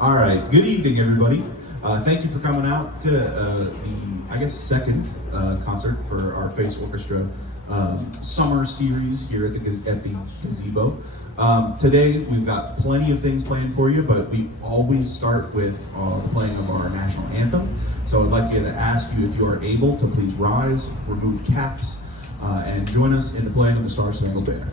All right, good evening, everybody. Thank you for coming out to the, I guess, second concert for our Face Orchestra summer series here at the gazebo. Today, we've got plenty of things planned for you, but we always start with the playing of our national anthem. So I'd like to ask you, if you are able, to please rise, remove caps, and join us in the playing of the Star Spangled Banner.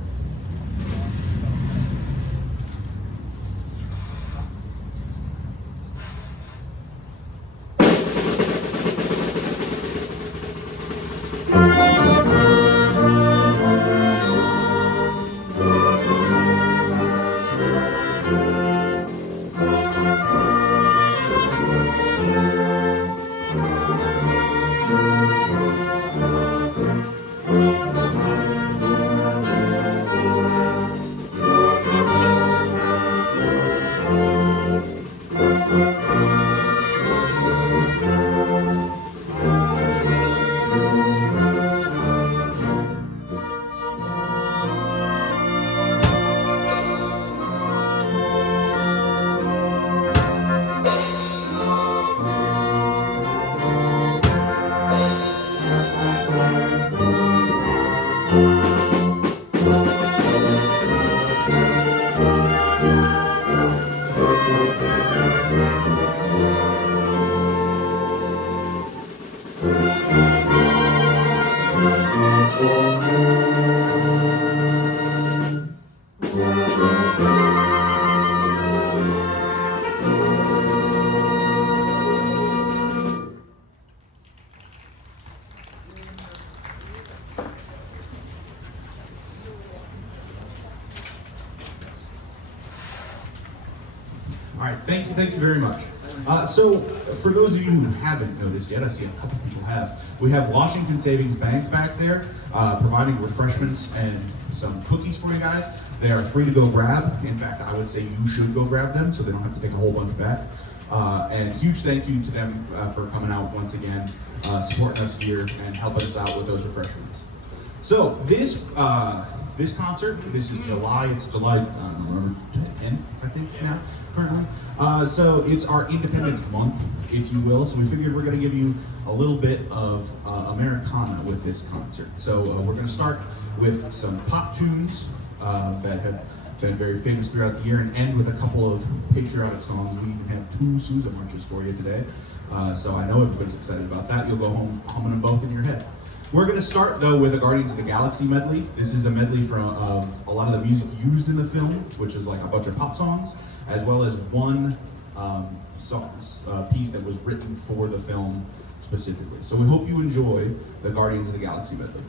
All right, thank you very much. So, for those of you who haven't noticed yet, I see a couple people have, we have Washington Savings Bank back there providing refreshments and some cookies for you guys. They are free to go grab. In fact, I would say you should go grab them so they don't have to take a whole bunch back. And huge thank you to them for coming out once again, supporting us here and helping us out with those refreshments. So, this concert, this is July, it's July 10th, I think, now, currently. So it's our Independence Month, if you will. So we figured we're going to give you a little bit of Americana with this concert. So we're going to start with some pop tunes that have been very famous throughout the year and end with a couple of patriotic songs. We even have 2 Sousa marches for you today. So I know everybody's excited about that. You'll go home humming them both in your head. We're going to start, though, with a Guardians of the Galaxy medley. This is a medley from a lot of the music used in the film, which is like a bunch of pop songs, as well as one piece that was written for the film specifically. So we hope you enjoy the Guardians of the Galaxy medley.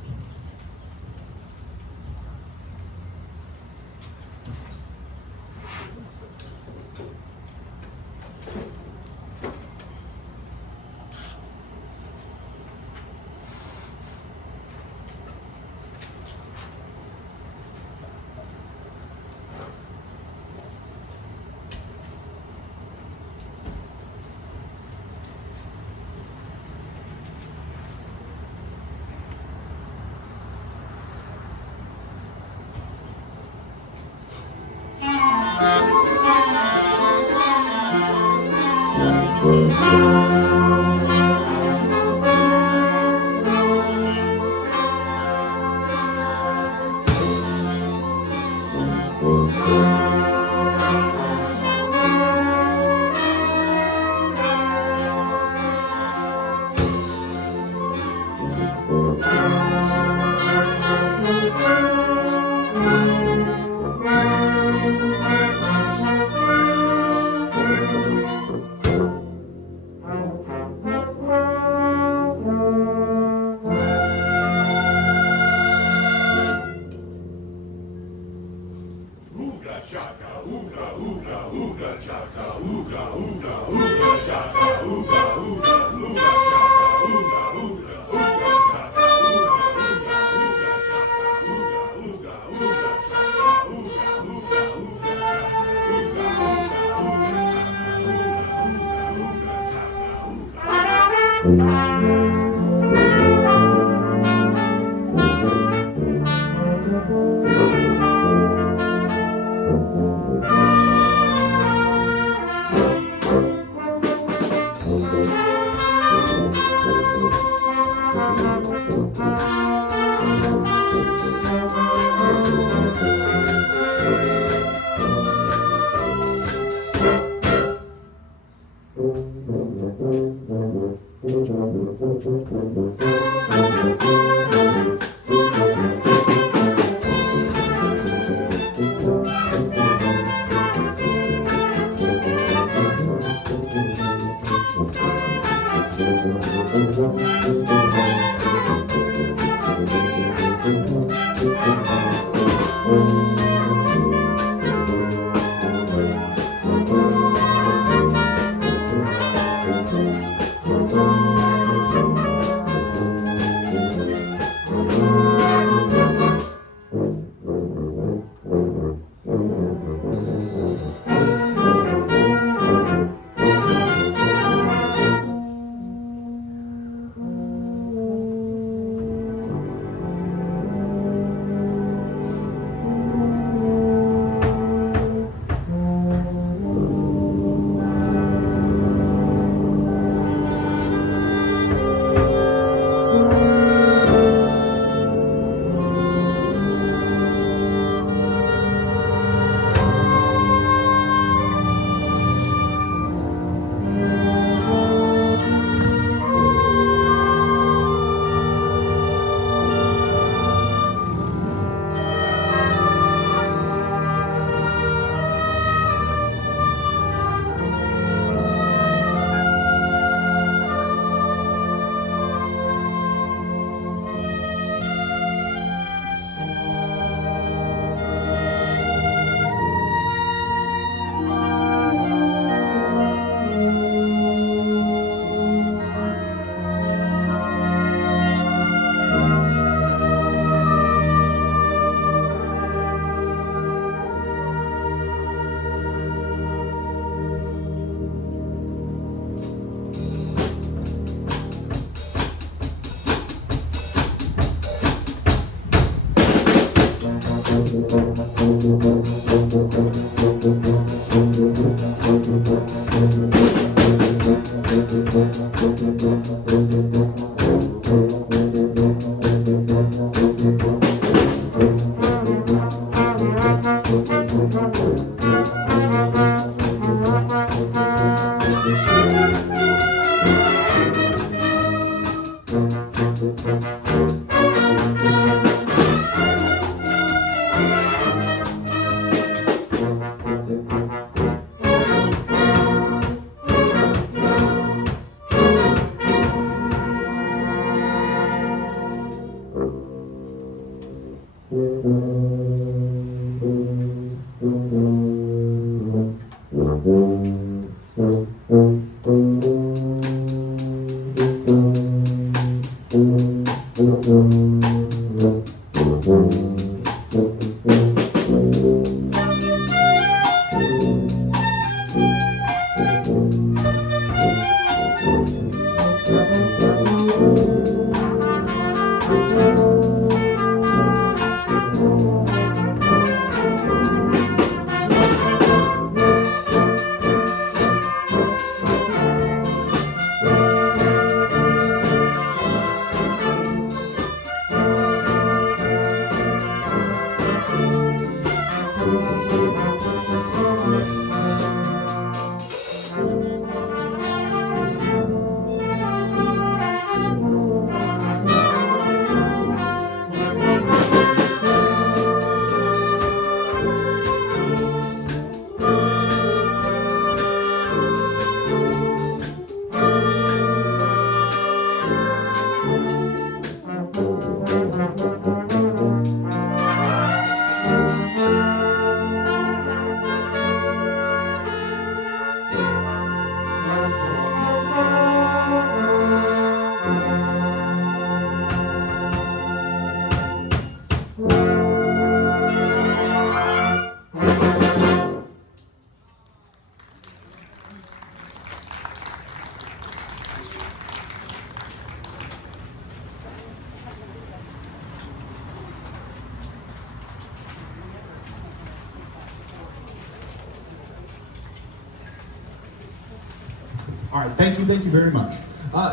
All right, thank you very much.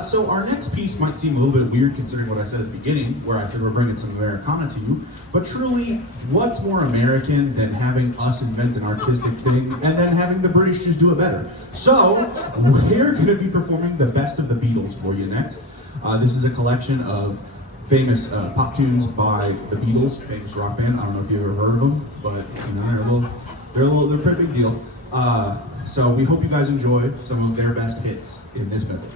So our next piece might seem a little bit weird considering what I said at the beginning, where I said we're bringing some Americana to you, but truly, what's more American than having us invent an artistic thing and then having the British just do it better? So, we're gonna be performing the best of the Beatles for you next. This is a collection of famous pop tunes by the Beatles, famous rock band. I don't know if you've ever heard of them, but you know, they're a pretty big deal. So we hope you guys enjoy some of their best hits in this medley.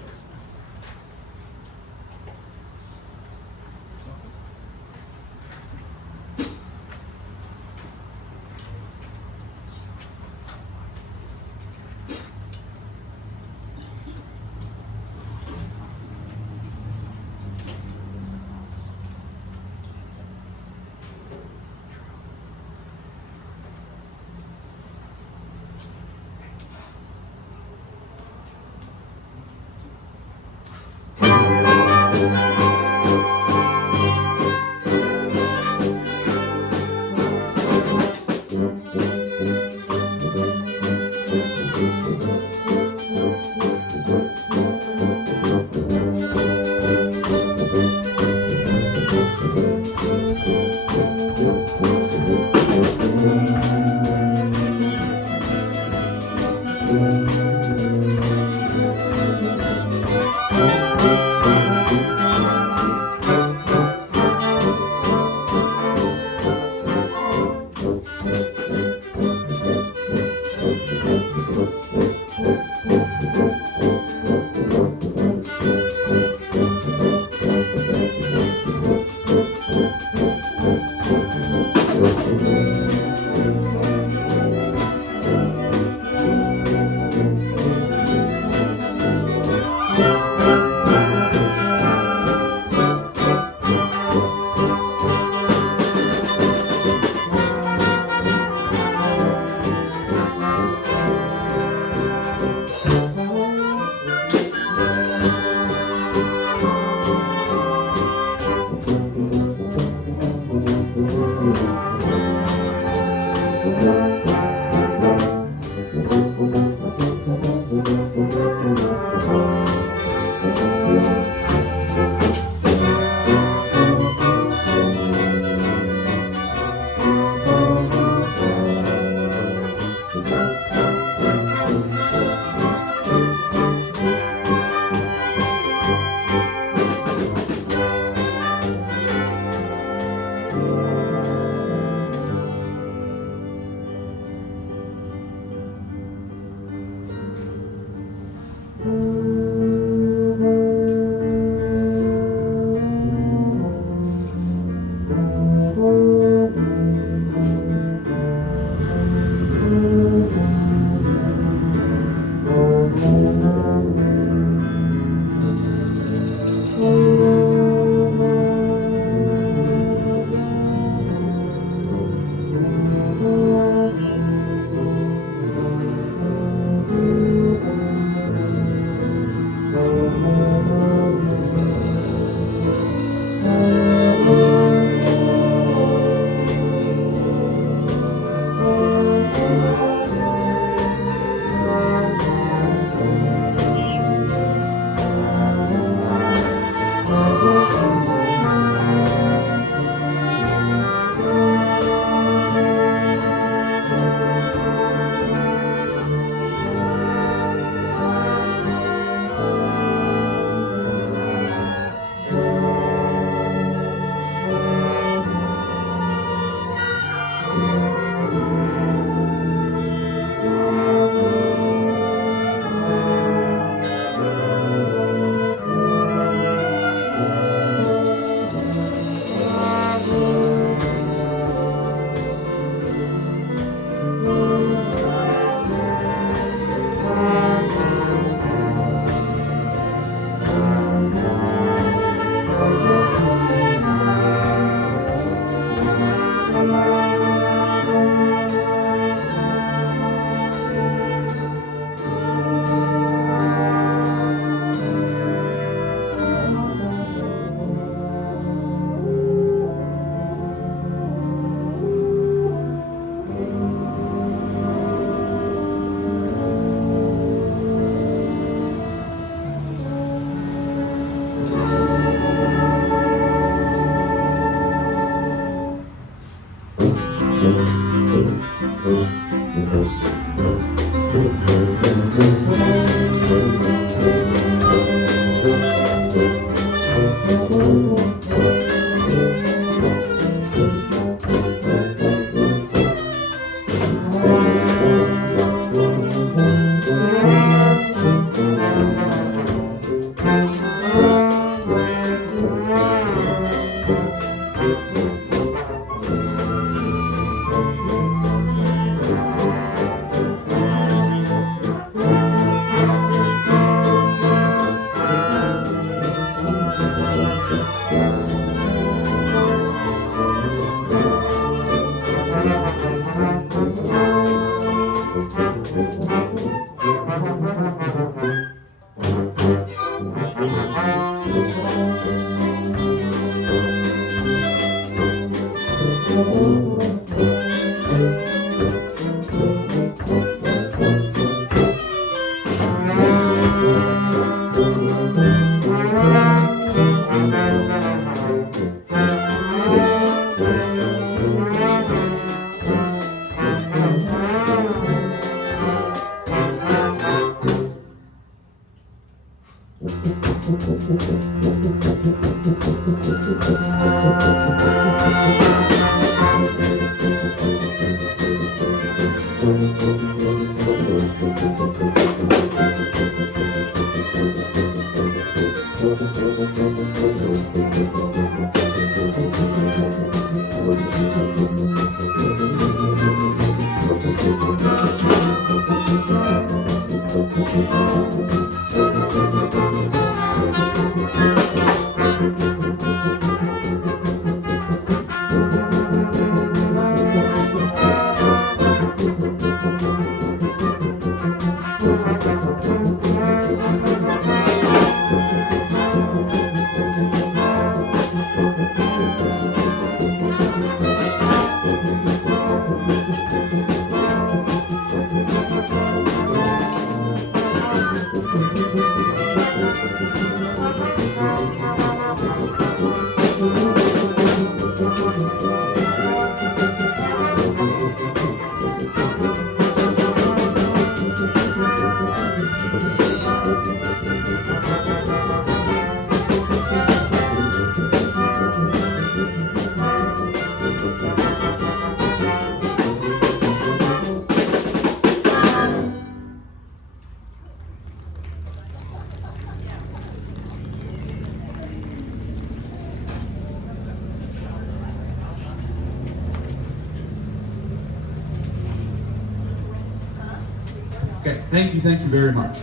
Okay, thank you very much.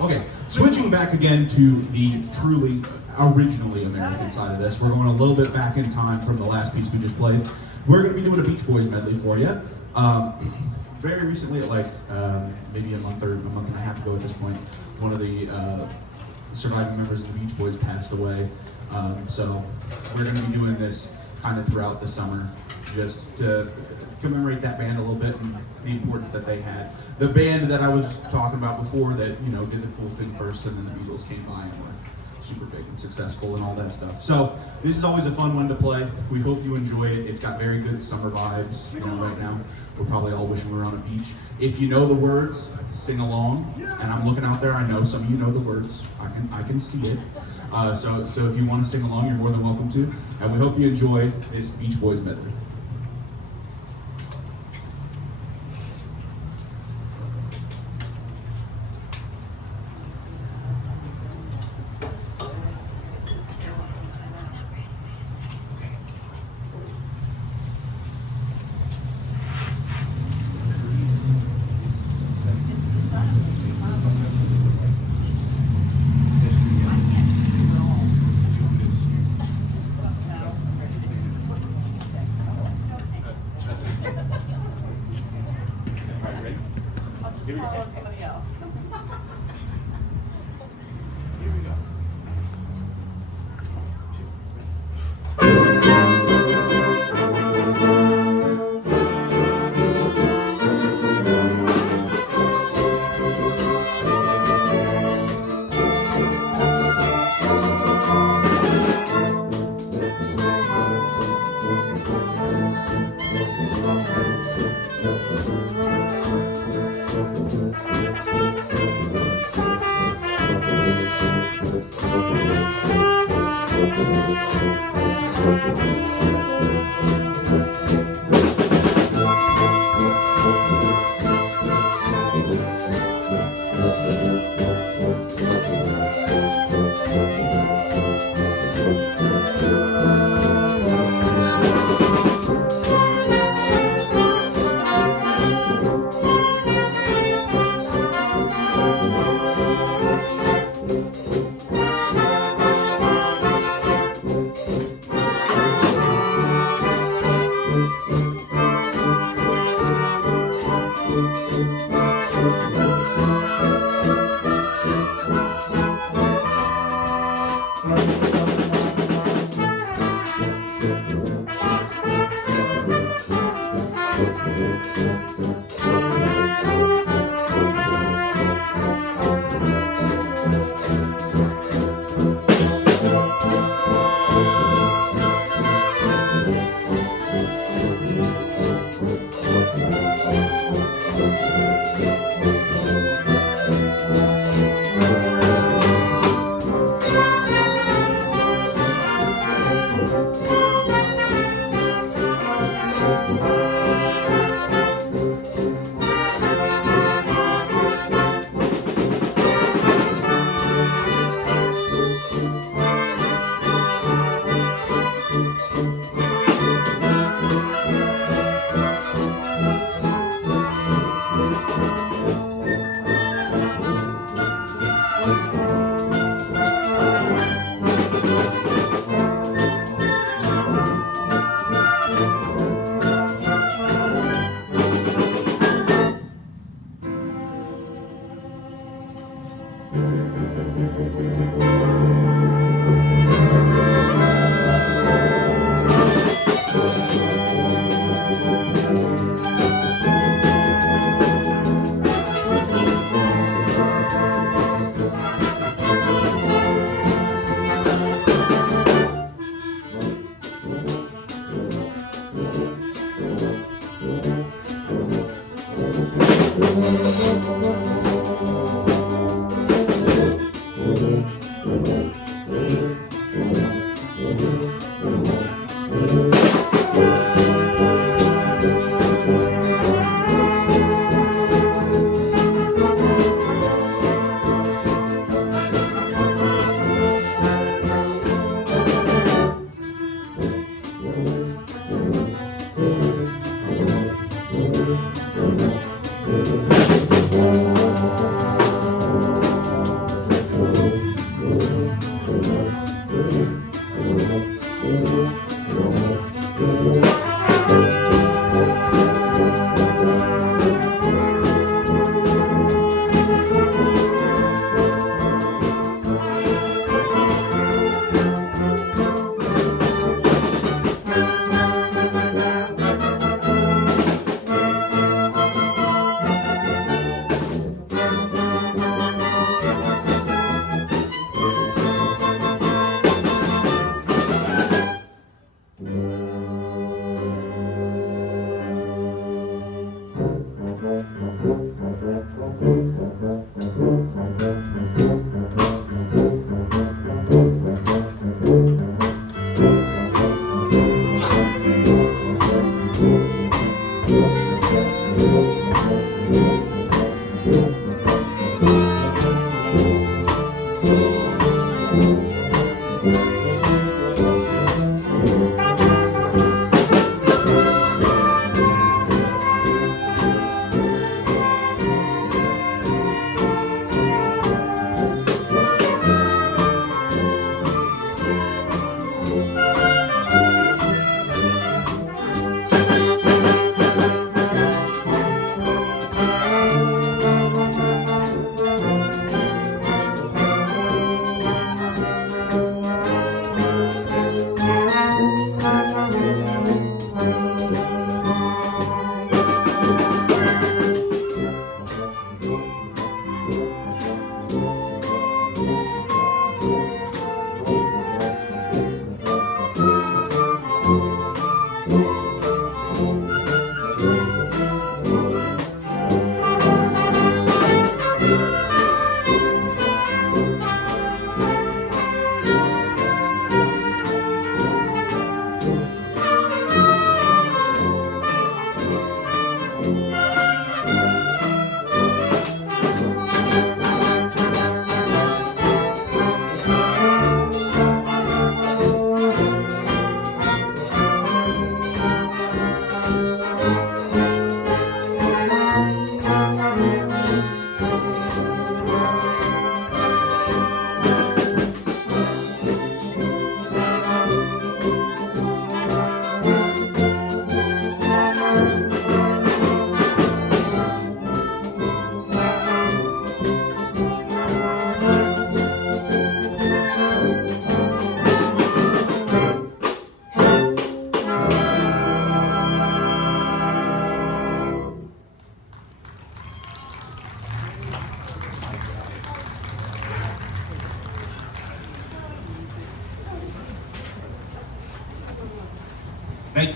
Okay, switching back again to the truly originally American side of this, we're going a little bit back in time from the last piece we just played. We're going to be doing a Beach Boys medley for you. Very recently, like maybe a month and a half ago at this point, one of the surviving members of the Beach Boys passed away. So we're going to be doing this kind of throughout the summer, just to commemorate that band a little bit and the importance that they had. The band that I was talking about before that, you know, did the cool thing first, and then the Beatles came by and were super big and successful and all that stuff. So this is always a fun one to play. We hope you enjoy it. It's got very good summer vibes, you know, right now. We're probably all wishing we were on a beach. If you know the words, sing along. And I'm looking out there, I know some of you know the words. I can see it. So if you want to sing along, you're more than welcome to. And we hope you enjoy this Beach Boys medley. Here we go. Somebody else. Here we go.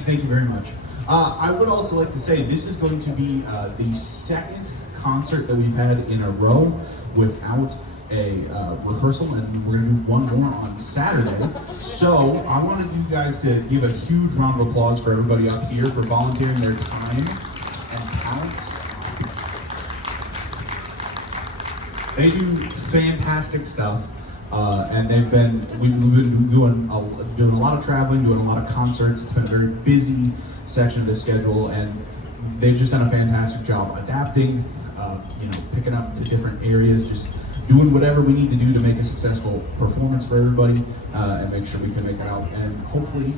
Thank you very much. I would also like to say this is going to be the second concert that we've had in a row without a rehearsal, and we're going to do one more on Saturday. So I wanted you guys to give a huge round of applause for everybody up here for volunteering their time and talents. They do fantastic stuff. And we've been doing a lot of traveling, doing a lot of concerts. It's been a very busy section of the schedule, and they've just done a fantastic job adapting, picking up to different areas, just doing whatever we need to do to make a successful performance for everybody, and make sure we can make it out, and hopefully,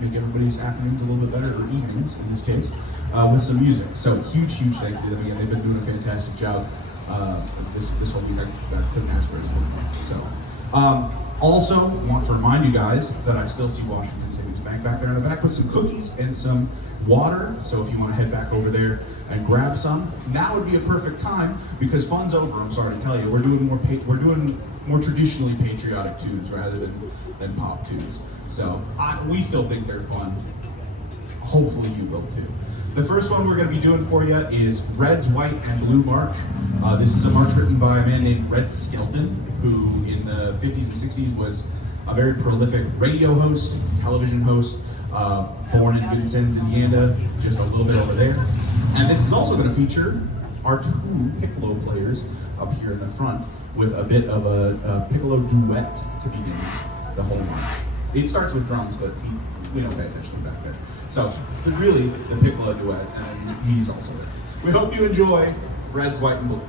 make everybody's afternoons a little bit better, or evenings in this case, with some music. So huge thank you to them again. They've been doing a fantastic job. This whole week I couldn't ask for it as well. So, also want to remind you guys that I still see Washington Savings Bank back there in the back with some cookies and some water. So if you want to head back over there and grab some, now would be a perfect time because fun's over. I'm sorry to tell you, we're doing more traditionally patriotic tunes rather than pop tunes. So we still think they're fun. Hopefully you will too. The first one we're going to be doing for you is Red's White and Blue March. This is a march written by a man named Red Skelton, who in the 50s and 60s was a very prolific radio host, television host, born in Vincennes, Indiana, just a little bit over there. And this is also going to feature our two piccolo players up here in the front with a bit of a piccolo duet to begin the whole march. It starts with drums, but we don't pay attention back there. So, really, the piccolo duet, and he's also there. We hope you enjoy Red's White and Blue.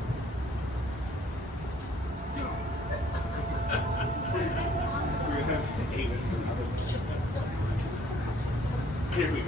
Here we go.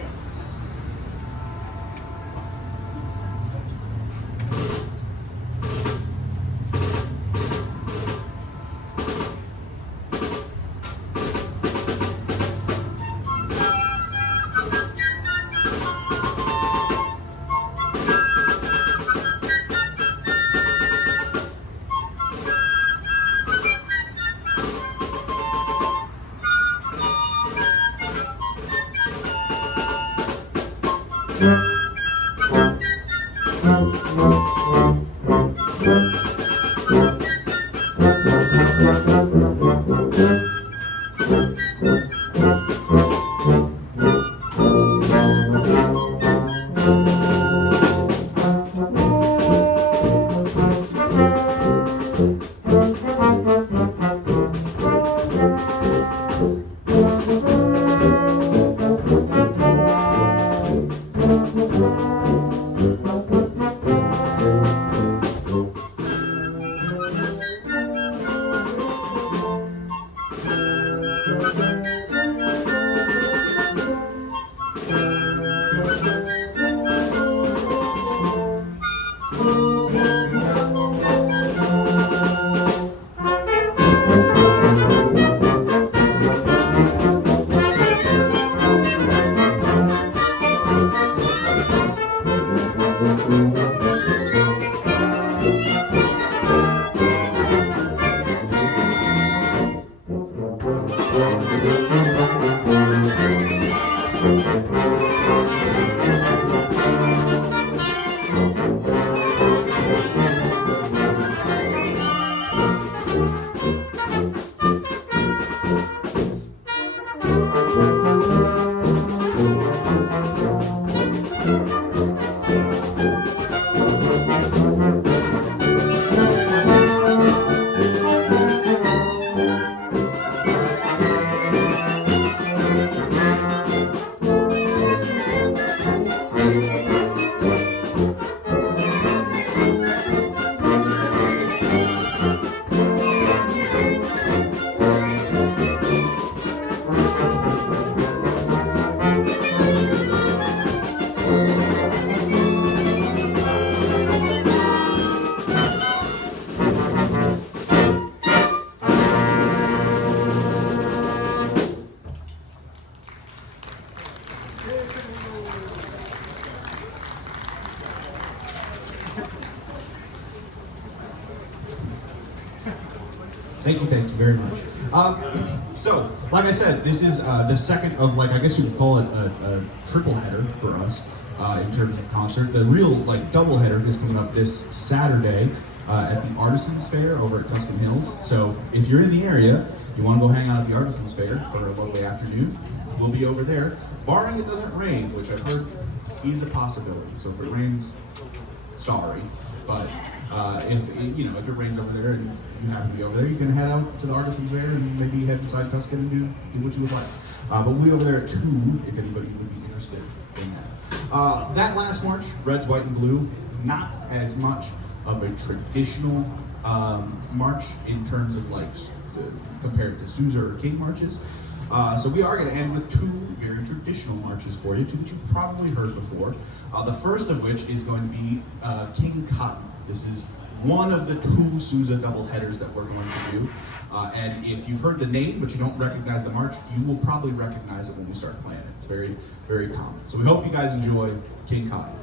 Thank you very much. So, like I said, this is the second of, like, I guess you would call it a triple header for us in terms of concert. The real, like, double header is coming up this Saturday at the Artisans Fair over at Tuscan Hills. So, if you're in the area, you want to go hang out at the Artisans Fair for a lovely afternoon, we'll be over there, barring it doesn't rain, which I've heard is a possibility. So if it rains, sorry, but if it rains over there and you happen to be over there, you can head out to the Artisans Fair and maybe head inside Tuscan and do what you would like. But we'll be over there at 2 if anybody would be interested in that. That last march, Reds, White, and Blue, not as much of a traditional march in terms of like compared to Sousa or King marches. So we are going to end with 2 very traditional marches for you, 2 that you've probably heard before. The first of which is going to be King Cotton. This is one of the 2 Sousa double headers that we're going to do. And if you've heard the name but you don't recognize the march, you will probably recognize it when we start playing it. It's very, very common. So we hope you guys enjoy King Cotton.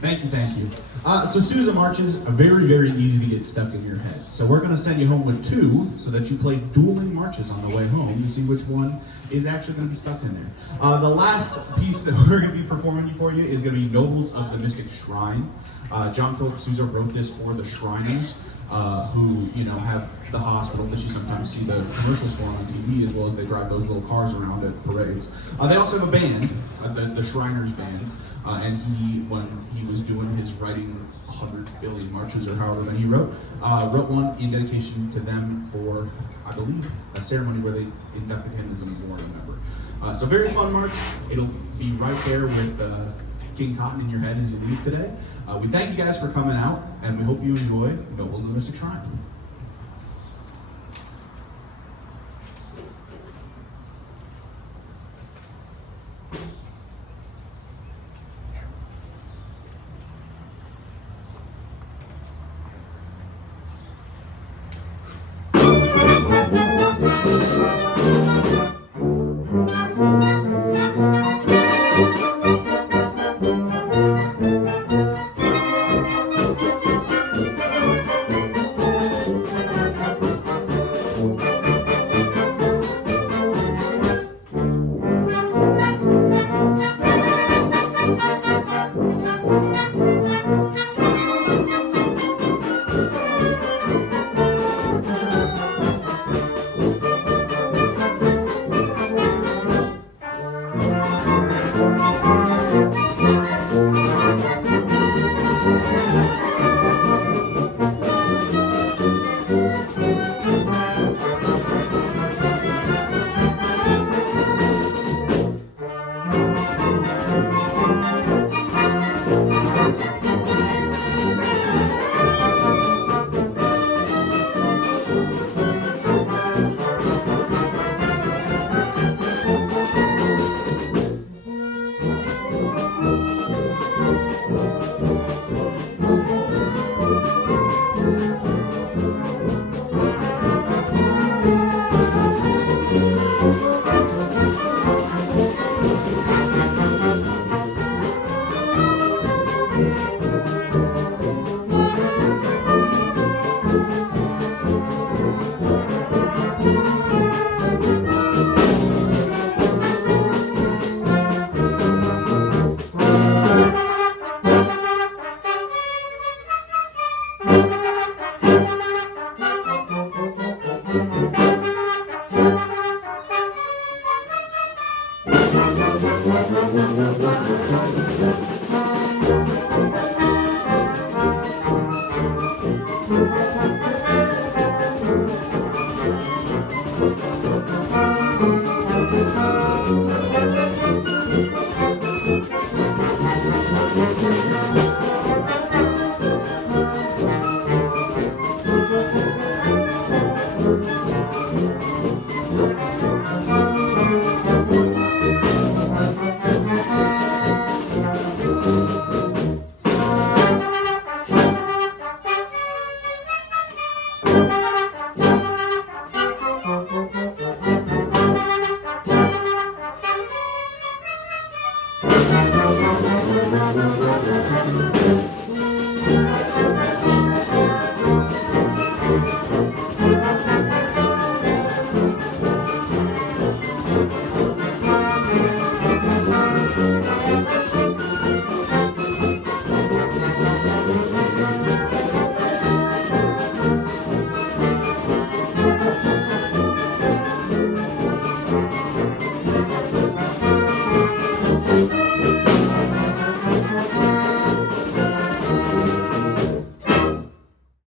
Thank you, thank you. So Sousa marches are very, very easy to get stuck in your head. So we're going to send you home with two so that you play dueling marches on the way home to see which one is actually going to be stuck in there. The last piece that we're going to be performing for you is going to be Nobles of the Mystic Shrine. John Philip Sousa wrote this for the Shriners, who have the hospital that you sometimes see the commercials for on TV, as well as they drive those little cars around at parades. They also have a band, the Shriners band. And when he was doing his writing 100 billion marches or however many he wrote one in dedication to them for, I believe, a ceremony where they inducted him as a memorial member. So very fun march. It'll be right there with King Cotton in your head as you leave today. We thank you guys for coming out, and we hope you enjoy Nobles of the Mystic Shrine.